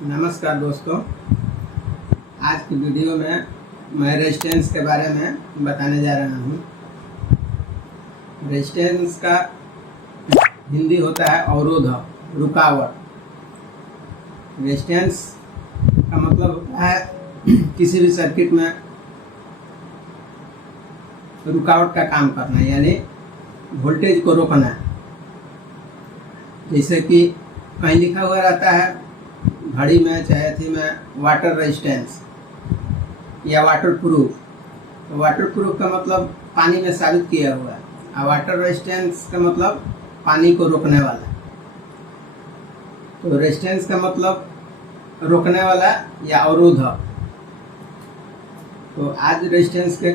नमस्कार दोस्तों, आज की वीडियो में मैं रेजिस्टेंस के बारे में बताने जा रहा हूँ। रेजिस्टेंस का हिंदी होता है अवरोध, रुकावट। रेजिस्टेंस का मतलब होता है किसी भी सर्किट में रुकावट का काम करना, यानी वोल्टेज को रोकना। जैसे कि कहीं लिखा हुआ रहता है घड़ी में चाहे थी में वाटर रेजिस्टेंस या वाटर प्रूफ। तो वाटर प्रूफ का मतलब पानी में साबित किया हुआ है, और वाटर रेजिस्टेंस का मतलब पानी को रोकने वाला। तो रेजिस्टेंस का मतलब रोकने वाला या अवरोध। तो आज रेजिस्टेंस के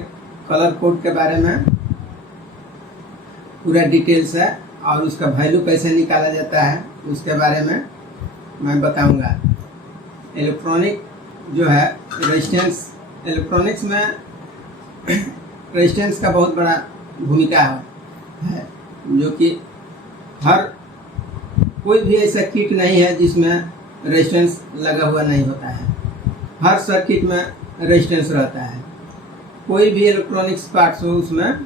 कलर कोड के बारे में पूरा डिटेल्स है, और उसका वैल्यू कैसे निकाला जाता है उसके बारे में मैं बताऊंगा। इलेक्ट्रॉनिक जो है रेजिस्टेंस, इलेक्ट्रॉनिक्स में रेजिस्टेंस का बहुत बड़ा भूमिका है, जो कि हर कोई भी ऐसा किट नहीं है जिसमें रेजिस्टेंस लगा हुआ नहीं होता है। हर सर्किट में रेजिस्टेंस रहता है। कोई भी इलेक्ट्रॉनिक्स पार्ट्स हो उसमें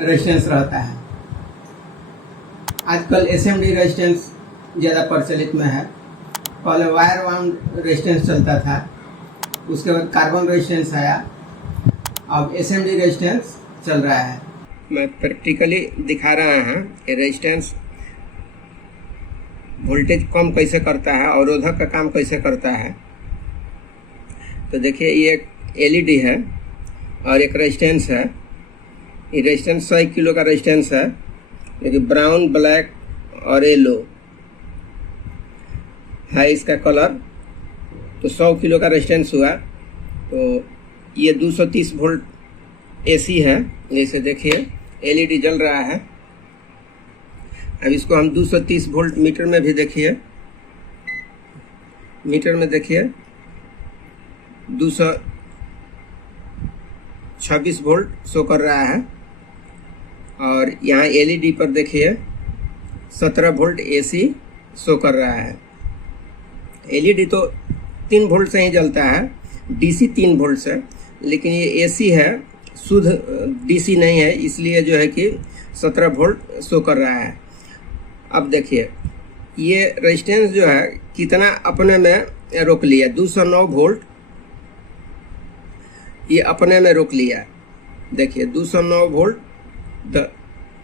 रेजिस्टेंस रहता है। आजकल एसएमडी रेजिस्टेंस ज़्यादा प्रचलित में है। पहले वायर वाउंड रेजिस्टेंस चलता था, उसके बाद कार्बन रेजिस्टेंस आया, अब एसएमडी रेजिस्टेंस चल रहा है। मैं प्रैक्टिकली दिखा रहा हूँ कि रेजिस्टेंस वोल्टेज कम कैसे करता है, अवरोधक का काम कैसे करता है। तो देखिए, ये एक एलईडी है और एक रेजिस्टेंस है। ये रेजिस्टेंस 100 किलो का रेजिस्टेंस है, जो ब्राउन, ब्लैक और येलो है इसका कलर। तो 100 किलो का रेजिस्टेंस हुआ। तो ये 230 वोल्ट एसी है। जैसे देखिए एलईडी जल रहा है। अब इसको हम 230 वोल्ट मीटर में भी देखिए, मीटर में देखिए 226 वोल्ट शो कर रहा है। और यहाँ एलईडी पर देखिए 17 वोल्ट एसी शो कर रहा है। एलईडी तो 3 वोल्ट से ही जलता है, डीसी 3 वोल्ट से, लेकिन ये एसी है, शुद्ध डीसी नहीं है, इसलिए जो है कि 17 वोल्ट शो कर रहा है। अब देखिए ये रेजिस्टेंस जो है कितना अपने में रोक लिया, 209 वोल्ट ये अपने में रोक लिया। देखिए 209 वोल्ट,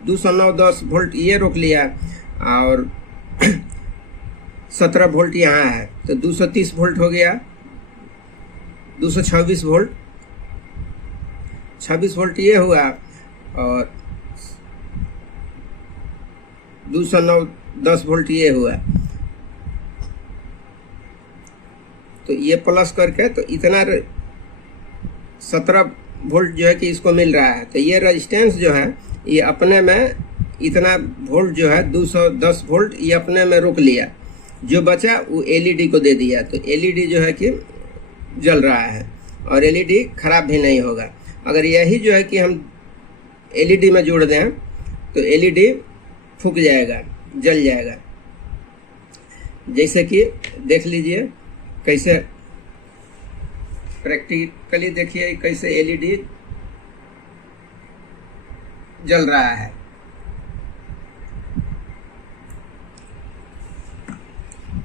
209-10 वोल्ट ये रोक लिया, और 17 वोल्ट यहाँ है। तो 230 वोल्ट हो गया, 226 वोल्ट, 26 वोल्ट ये हुआ, और 209-10 वोल्ट ये हुआ। तो ये प्लस करके तो इतना 17 वोल्ट जो है कि इसको मिल रहा है। तो ये रेजिस्टेंस जो है ये अपने में इतना वोल्ट जो है 210 वोल्ट ये अपने में रोक लिया। जो बचा वो एलईडी को दे दिया। तो एलईडी जो है कि जल रहा है, और एलईडी खराब भी नहीं होगा। अगर यही जो है कि हम एलईडी में जोड़ दें तो एलईडी फूक जाएगा, जल जाएगा। जैसे कि देख लीजिए कैसे प्रैक्टिकली देखिए कैसे एलईडी जल रहा है।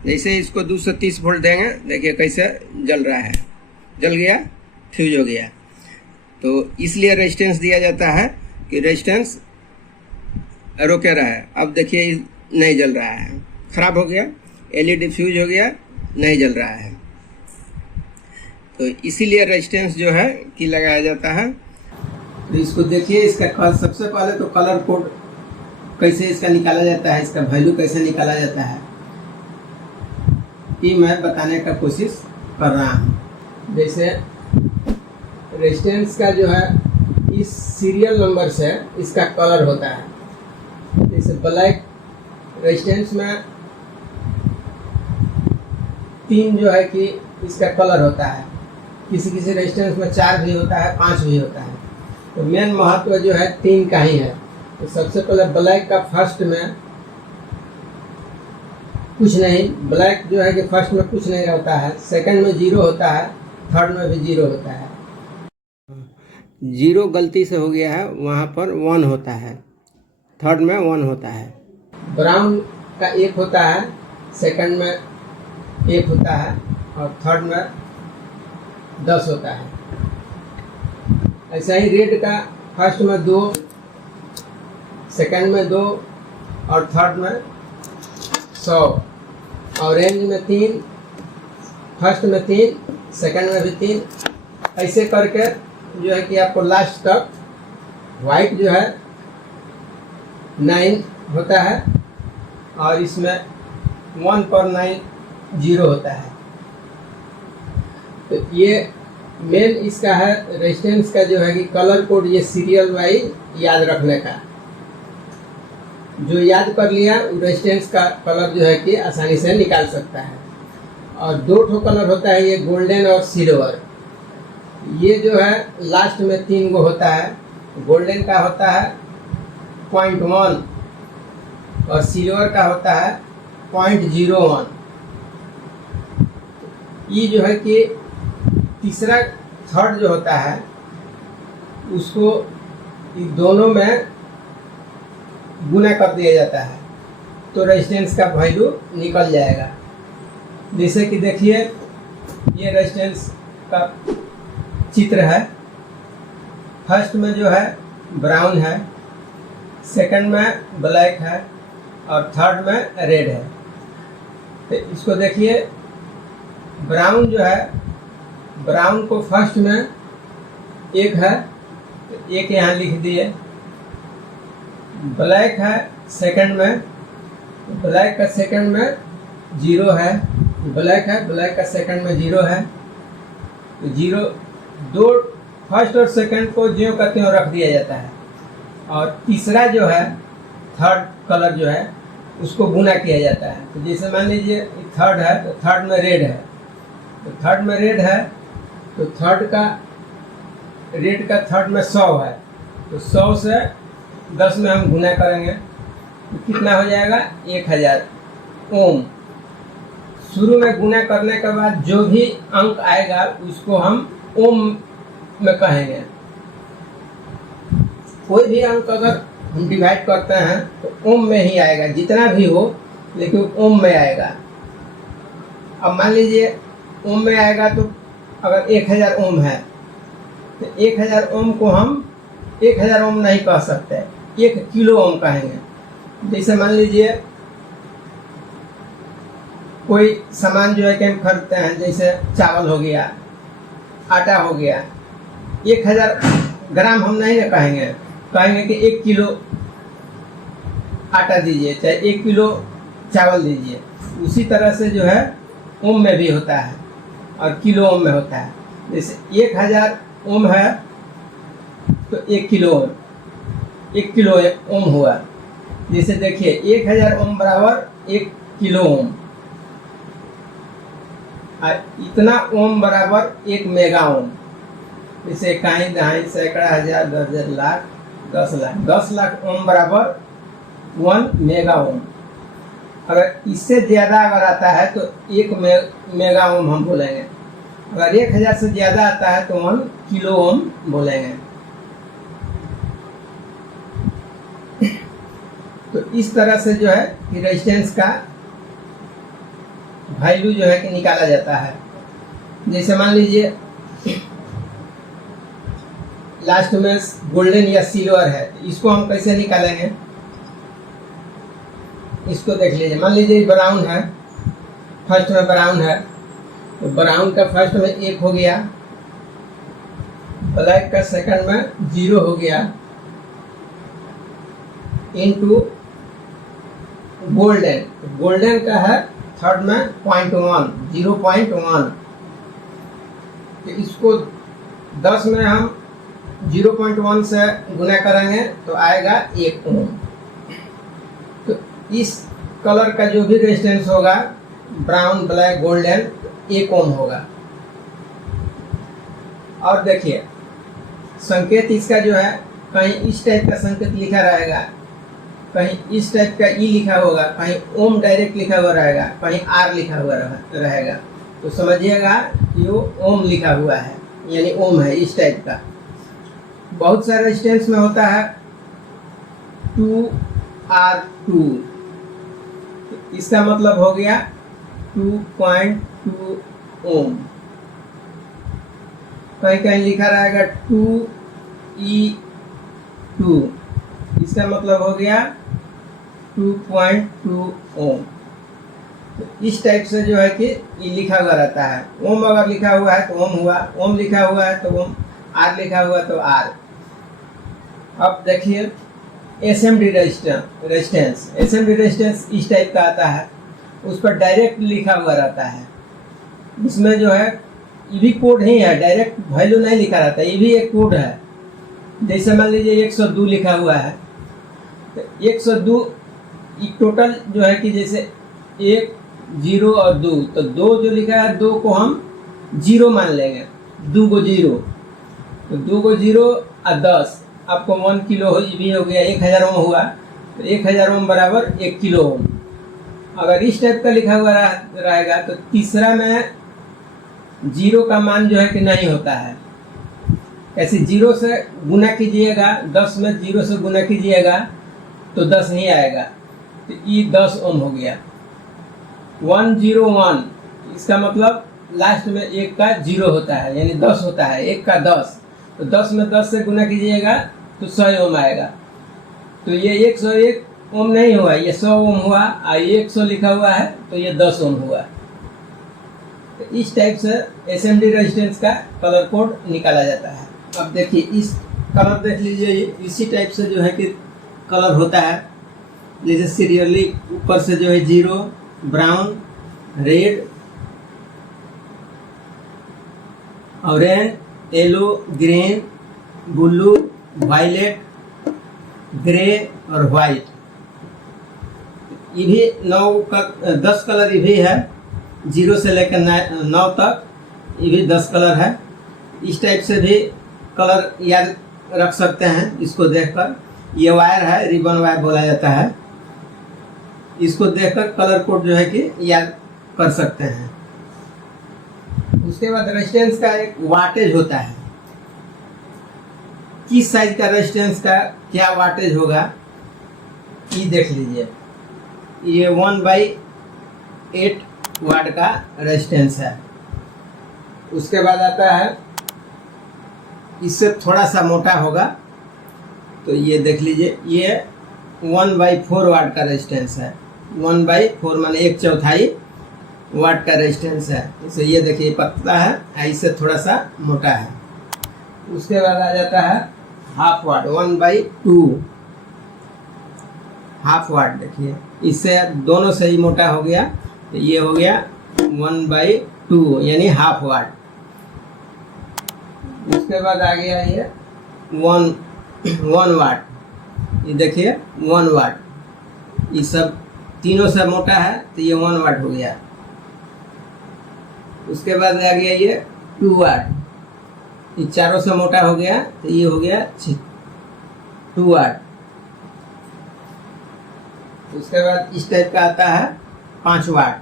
जैसे इसको 230 वोल्ट देंगे, देखिए कैसे जल रहा है, जल गया, फ्यूज हो गया। तो इसलिए रेजिस्टेंस दिया जाता है कि रेजिस्टेंस रोके रहा है। अब देखिए नहीं जल रहा है, खराब हो गया, एलईडी फ्यूज हो गया, नहीं जल रहा है। तो इसीलिए रेजिस्टेंस जो है कि लगाया जाता है। तो इसको देखिए, इसका सबसे पहले तो कलर कोड कैसे इसका निकाला जाता है, इसका वैल्यू कैसे निकाला जाता है, ये मैं बताने का कोशिश कर रहा हूँ। जैसे रेजिस्टेंस का जो है इस सीरियल नंबर से इसका कलर होता है। जैसे ब्लैक रेजिस्टेंस में 3 जो है कि इसका कलर होता है। किसी किसी रेजिस्टेंस में 4 भी होता है, 5 भी होता है। तो मेन महत्व जो है 3 का ही है। तो सबसे पहले ब्लैक का फर्स्ट में कुछ नहीं, ब्लैक जो है कि फर्स्ट में कुछ नहीं रहता है, सेकंड में 0 होता है, थर्ड में भी 0 होता है। 0 गलती से हो गया है, वहाँ पर 1 होता है, थर्ड में 1 होता है। ब्राउन का 1 होता है, सेकंड में 1 होता है और थर्ड में 10 होता है। ऐसा ही रेड का फर्स्ट में 2, सेकंड में 2 और थर्ड में 100। ऑरेंज में 3, फर्स्ट में 3, सेकंड में भी 3। ऐसे करके जो है कि आपको लास्ट तक वाइट जो है 9 होता है और इसमें 1 पर 9 0 होता है। तो ये मेन इसका है रेजिस्टेंस का जो है कि कलर कोड, ये सीरियल वाइज याद रखने का। जो याद कर लिया रेजिस्टेंस का कलर जो है कि आसानी से निकाल सकता है। और 2 ठो कलर होता है, ये गोल्डन और सिल्वर। ये जो है लास्ट में 3 गो होता है। गोल्डन का होता है 0.1 और सिल्वर का होता है 0.01। ये जो है कि तीसरा थर्ड जो होता है उसको इन दोनों में गुना कर दिया जाता है तो रेजिस्टेंस का वैल्यू निकल जाएगा। जैसे कि देखिए ये रेजिस्टेंस का चित्र है। फर्स्ट में जो है ब्राउन है, सेकंड में ब्लैक है और थर्ड में रेड है। तो इसको देखिए, ब्राउन जो है, ब्राउन को फर्स्ट में 1 है तो 1 यहाँ लिख दिए। ब्लैक है सेकंड में, ब्लैक का सेकंड में 0 है। ब्लैक है, ब्लैक का सेकंड में 0 है तो 0, 2 फर्स्ट और सेकंड को ज्यों का त्यों रख दिया जाता है। और तीसरा जो है थर्ड कलर जो है उसको गुना किया जाता है। तो जैसे मान लीजिए थर्ड है तो थर्ड में रेड है, तो थर्ड में रेड है तो थर्ड का रेड का थर्ड में 100 है तो 100 से 10 में हम गुना करेंगे तो कितना हो जाएगा 1000 ओम। शुरू में गुना करने के बाद जो भी अंक आएगा उसको हम ओम में कहेंगे। कोई भी अंक अगर हम डिवाइड करते हैं तो ओम में ही आएगा, जितना भी हो लेकिन ओम में आएगा। अब मान लीजिए ओम में आएगा तो अगर 1000 ओम है तो 1000 ओम को हम 1000 ओम नहीं कह सकते, 1 किलो ओम कहेंगे। जैसे मान लीजिए कोई सामान जो है कि हम खरीदते हैं, जैसे चावल हो गया, आटा हो गया, 1000 ग्राम हम नहीं ना कहेंगे, कहेंगे कि 1 किलो आटा दीजिए, चाहे 1 किलो चावल दीजिए। उसी तरह से जो है ओम में भी होता है और किलो ओम में होता है। जैसे 1000 ओम है तो 1 किलो ओम, 1 किलो ओम हुआ। जैसे देखिए 1000 ओम बराबर 1 किलो ओम, और इतना ओम बराबर 1 मेगा ओम। जैसे इकाई, दहाई, सैकड़ा, हजार, दर्जन, लाख, 10 लाख, 10 लाख ओम बराबर 1 मेगा ओम। अगर इससे ज़्यादा अगर आता है तो 1 मेगा ओम हम बोलेंगे। अगर 1000 से ज़्यादा आता है तो 1 किलो ओम बोलेंगे। तो इस तरह से जो है कि रेजिस्टेंस का वैल्यू जो है कि निकाला जाता है। जैसे मान लीजिए लास्ट में गोल्डन या सिल्वर है, तो इसको हम कैसे निकालेंगे, इसको देख लीजिए। मान लीजिए ब्राउन है, फर्स्ट में ब्राउन है तो ब्राउन का फर्स्ट में 1 हो गया, ब्लैक का सेकंड में 0 हो गया, इनटू गोल्डन, गोल्डन का है थर्ड में 0.1, 0.1। तो इसको 10 में हम 0.1 से गुना करेंगे तो आएगा 1 ओम। तो इस कलर का जो भी रेजिस्टेंस होगा, ब्राउन, ब्लैक, गोल्डन, 1 ओम होगा। और देखिए संकेत इसका जो है कहीं इस टाइप का संकेत लिखा रहेगा कहीं इस टाइप का ई लिखा होगा, कहीं ओम डायरेक्ट लिखा हुआ रहेगा, कहीं आर लिखा हुआ रहेगा, तो समझिएगा कि वो ओम लिखा हुआ है, यानी ओम है इस टाइप का। बहुत सारे रेजिस्टेंस में होता है 2R2, इसका मतलब हो गया 2.2 ओम। कहीं कहीं लिखा रहेगा 2E2, इसका मतलब हो गया 2.2 ओम। तो इस टाइप से जो है कि ये लिखा हुआ रहता है। ओम अगर लिखा हुआ है तो ओम हुआ, ओम लिखा हुआ है तो ओम, आर लिखा हुआ तो आर। अब देखिए एसएमडी रेजिस्टेंस, एसएमडी रेजिस्टेंस इस टाइप का आता है, उस पर डायरेक्ट लिखा हुआ रहता है। इसमें जो है ये भी कोड ही है, डायरेक्ट वैल्यू नहीं लिखा रहता, ये भी एक कोड है। जैसे मान लीजिए 102 लिखा हुआ है, तो 102 टोटल जो है कि जैसे 1 0 और 2, तो 2 जो लिखा है 2 को हम 0 मान लेंगे, 2 को 0, तो 2 को 0 और 10 आपको 1 किलो भी हो गया, 1000 ओम हुआ, तो 1000 ओम बराबर 1 किलो ओम। अगर इस टाइप का लिखा हुआ रहेगा तो तीसरा में 0 का मान जो है कि नहीं होता है। ऐसे 0 से गुना कीजिएगा, 10 में 0 से गुना कीजिएगा तो 10 नहीं आएगा, तो ये 10 ओम हो गया। 101, इसका मतलब लास्ट में 1 का 0 होता है, यानी 10 होता है, 1 का 10, तो 10 में 10 से गुना कीजिएगा तो 100 ओम आएगा। तो ये 101 ओम नहीं हुआ, ये 100 ओम हुआ, और 100 लिखा हुआ है तो ये 10 ओम हुआ। तो इस टाइप से एसएमडी रेजिस्टेंस का कलर कोड निकाला जाता है। अब देखिए इस कलर देख लीजिए, इसी टाइप से जो है कि कलर होता है। जैसे सीरियली ऊपर से जो है 0, brown, red, orange, yellow, green, blue, violet, grey और वाइट। ये भी 10 कलर ये भी है, 0 से लेकर 9 तक ये भी 10 कलर है। इस टाइप से भी कलर याद रख सकते हैं इसको देखकर। ये वायर है, रिबन वायर बोला जाता है, इसको देखकर कलर कोड जो है कि याद कर सकते हैं। उसके बाद रेजिस्टेंस का एक वाटेज होता है, किस साइज का रेजिस्टेंस का क्या वाटेज होगा ये देख लीजिए। ये 1/8 वाट का रेजिस्टेंस है। उसके बाद आता है, इससे थोड़ा सा मोटा होगा, तो ये देख लीजिए, ये 1/4 वाट का रेजिस्टेंस है। 1/4 माने 1/4 वाट का रेजिस्टेंस है। इसे ये देखिए पतला है, इससे थोड़ा सा मोटा है। उसके बाद आ जाता है हाफ वाट, 1/2 हाफ वाट। देखिए इससे दोनों से ही मोटा हो गया, तो ये हो गया 1/2 यानी हाफ वाट। उसके बाद आ गया ये 1 वाट, ये देखिए 1 वाट। ये सब तीनों से मोटा है तो ये 1 वाट हो गया। उसके बाद आ गया ये 2 वाट, ये चारों से मोटा हो गया तो ये हो गया 2 वाट। उसके बाद इस टाइप का आता है 5 वाट।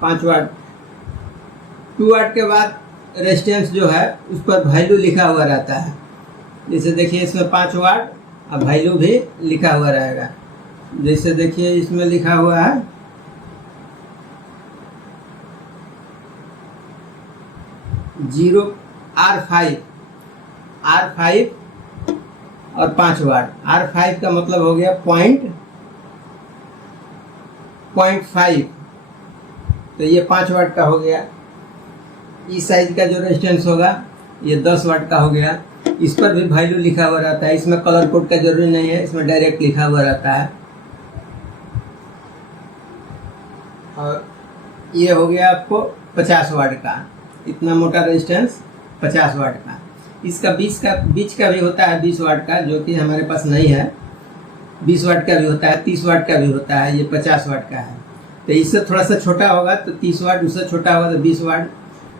5 वाट 2 वाट के बाद रेजिस्टेंस जो है उस पर वैल्यू लिखा हुआ रहता है। जैसे देखिए इसमें 5 वाट और वैल्यू भी लिखा हुआ रहेगा। जैसे देखिए इसमें लिखा हुआ है 0 R5 और 5 वाट। R5 का मतलब हो गया 0.5, तो ये 5 वाट का हो गया। इस साइज का जो रेजिस्टेंस होगा ये 10 वाट का हो गया। इस पर भी वैल्यू लिखा हुआ रहता है, इसमें कलर कोड का जरूरी नहीं है, इसमें डायरेक्ट लिखा हुआ रहता है। और ये हो गया आपको 50 वाट का, इतना मोटा रेजिस्टेंस 50 वाट का। इसका बीच का भी होता है 20 वाट का, जो कि हमारे पास नहीं है। 20 वाट का भी होता है, 30 वाट का भी होता है, ये 50 वाट का है। तो इससे थोड़ा सा छोटा होगा तो 30 वाट, उससे छोटा होगा तो 20 वाट,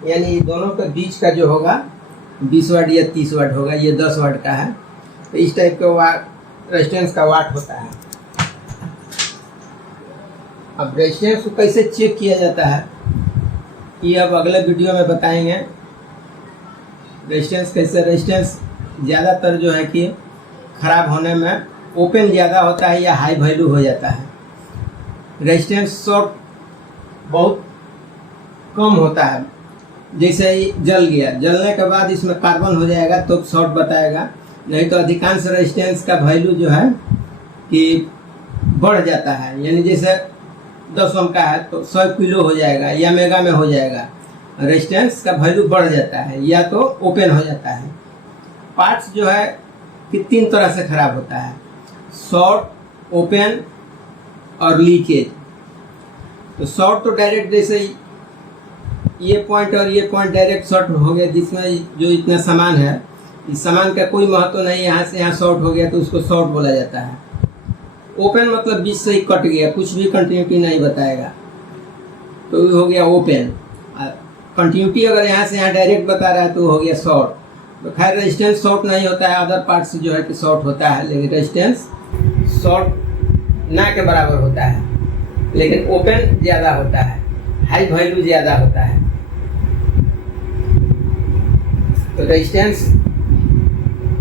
यानी दोनों के बीच का जो होगा 20 वाट या 30 वाट होगा। ये 10 वाट का है। तो इस टाइप का रेजिस्टेंस का वाट होता है। अब रेजिस्टेंस को कैसे चेक किया जाता है ये अब अगले वीडियो में बताएंगे। रेजिस्टेंस ज़्यादातर जो है कि ख़राब होने में ओपन ज़्यादा होता है या हाई वैल्यू हो जाता है। रेजिस्टेंस शॉर्ट बहुत कम होता है, जैसे ही जल गया, जलने के बाद इसमें कार्बन हो जाएगा तो शॉर्ट बताएगा, नहीं तो अधिकांश रेजिस्टेंस का वैल्यू जो है कि बढ़ जाता है। यानी जैसे 10 ओम का है तो 100 किलो हो जाएगा या मेगा में हो जाएगा, रेजिस्टेंस का वैल्यू बढ़ जाता है या तो ओपन हो जाता है। पार्ट्स जो है कि 3 तरह से खराब होता है, शॉर्ट, ओपन और लीकेज। तो शॉर्ट तो डायरेक्ट जैसे ये पॉइंट और ये पॉइंट डायरेक्ट शॉर्ट हो गया, जिसमें जो इतना सामान है, इस सामान का कोई महत्व नहीं, यहाँ से यहाँ शॉर्ट हो गया तो उसको शॉर्ट बोला जाता है। ओपन मतलब बीच से ही कट गया, कुछ भी कंटिन्यूटी नहीं बताएगा, तो ये हो गया ओपन। कंटिन्यूटी अगर यहाँ से यहाँ डायरेक्ट बता रहा है तो हो गया शॉर्ट। तो खैर रेजिस्टेंस शॉर्ट नहीं होता है, अदर पार्ट से जो है कि शॉर्ट होता है, लेकिन रेजिस्टेंस शॉर्ट ना के बराबर होता है, लेकिन ओपन ज़्यादा होता है, हाई वैल्यू ज़्यादा होता है। तो रेजिस्टेंस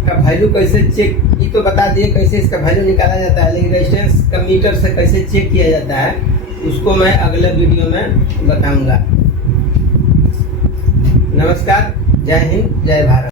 का वैल्यू कैसे चेक, ये तो बता दिए कैसे इसका वैल्यू निकाला जाता है, लेकिन रेजिस्टेंस का मीटर से कैसे चेक किया जाता है उसको मैं अगले वीडियो में बताऊंगा। नमस्कार, जय हिंद, जय भारत।